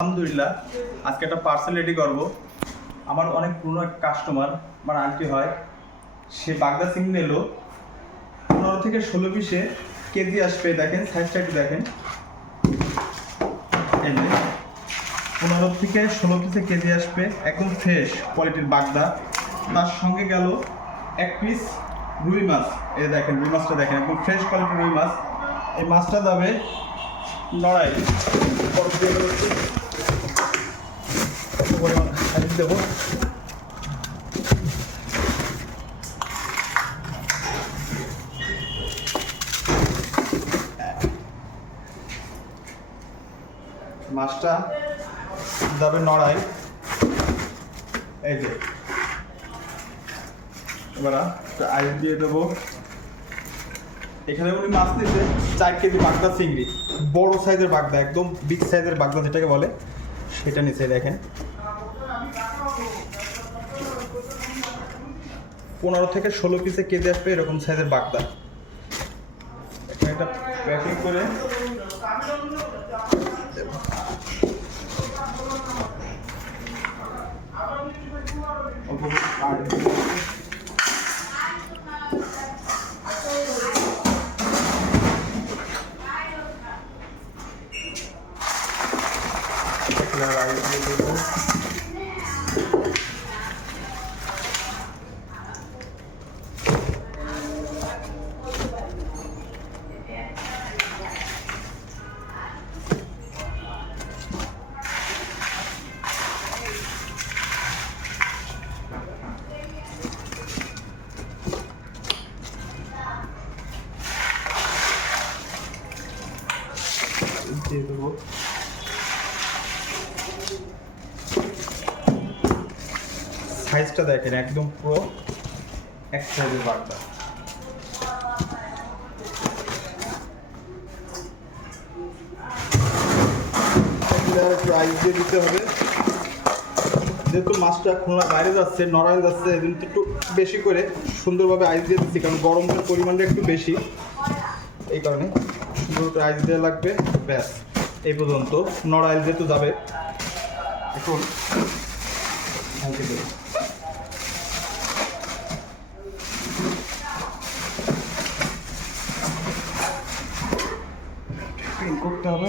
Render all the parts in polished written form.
আলহামদুলিল্লাহ, আজকে একটা পার্সেল রেডি করব। আমার অনেক পুরনো এক কাস্টমার, আমার আন্টি হয়, সে বাগদা চিংড়ি নিল 15 থেকে 16 পিসে কেজি আসবে। দেখেন সাইজটা একটু দেখেন, এই যে 15 থেকে 16 পিসে কেজি আসবে, একদম ফ্রেশ কোয়ালিটির বাগদা। তার সঙ্গে গেল এক পিস রুই মাছ। এই দেখেন রুই মাছটা দেখেন, একদম ফ্রেশ কোয়ালিটির রুই মাছ। এই মাছটা যাবে নড়াই দেবো। মাছটা যাবে নড়াই, এই যে এবার আইস দিয়ে দেবো। এখানে উনি মাছ নিতে 4 কেজি বাগদা চিংড়ি, বড় সাইজের বাগদা, একদম বিগ সাইজের বাগদা যেটাকে বলে, সেটা নিচে দেখেন 15 থেকে 16 পিসে কেজি আসবে এরকম সাইজের বাগদা। এটা প্যাকিং করে দিয়ে দেবো। সাইজটা দেখেন, একদম পুরো এক সাইজের বাগদা। একটু আইস দিয়ে দিতে হবে, যেহেতু মাছটা খুলনার বাইরে যাচ্ছে, নড়াইল যাচ্ছে, এই জন্য একটু বেশি করে সুন্দরভাবে আইস দিয়ে দিচ্ছি, কারণ গরমের পরিমাণটা একটু বেশি, এই কারণে সুন্দর করে আইস দেওয়া লাগবে। ব্যাস এই পর্যন্ত। নড়াইল যেহেতু যাবে, এখন ঢালতে দেবো। করতে হবে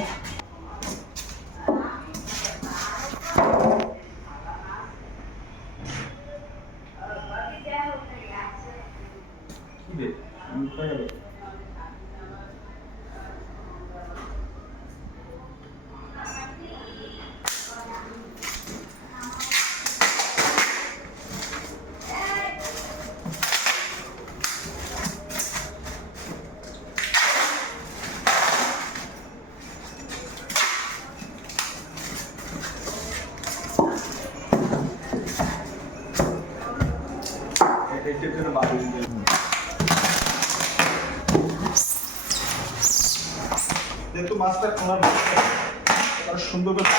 যেহেতু মাছটা খোলার সুন্দর করে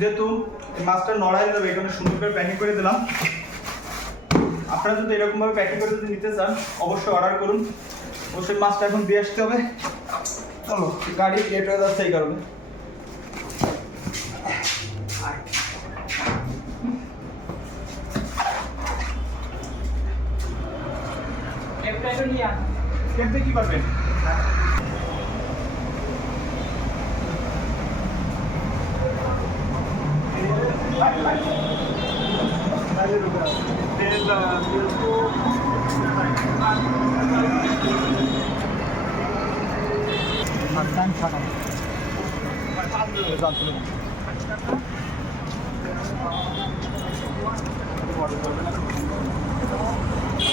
যেহেতু মাছটা নড়াই যাবে, এখানে সুন্দর করে প্যাকিং করে দিলাম। আপনারা যদি এরকমভাবে প্যাকিং করে যদি নিতে চান, অবশ্যই অর্ডার করুন। অবশ্যই মাছটা এখন দিয়ে আসতে হবে। চলো, গাড়ি লেট হয়ে যাচ্ছে এই কারণে। কি করবেন? টাকা